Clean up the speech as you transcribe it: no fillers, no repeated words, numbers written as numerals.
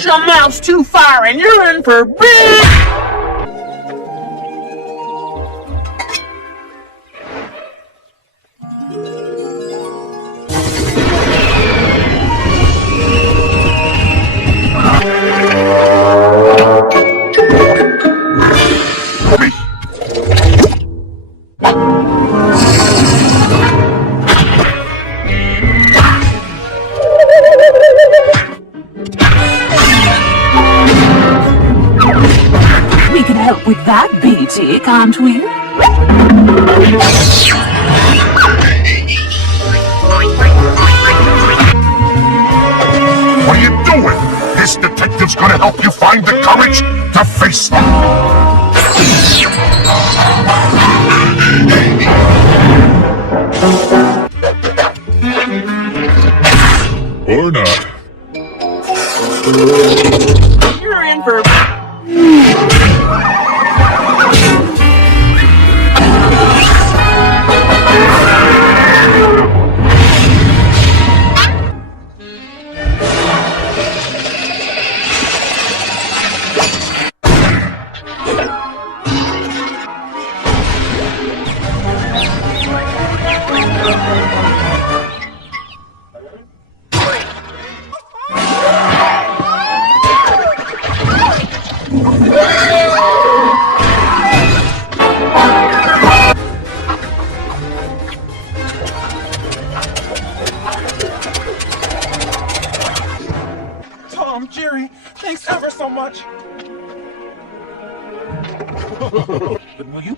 push a mouse too far and you're in for big. We can help with that, Beatty, can't we? What are you doing? This detective's gonna help you find the courage to face them. Or not. You're in for Tom, Jerry, thanks ever so much. Will you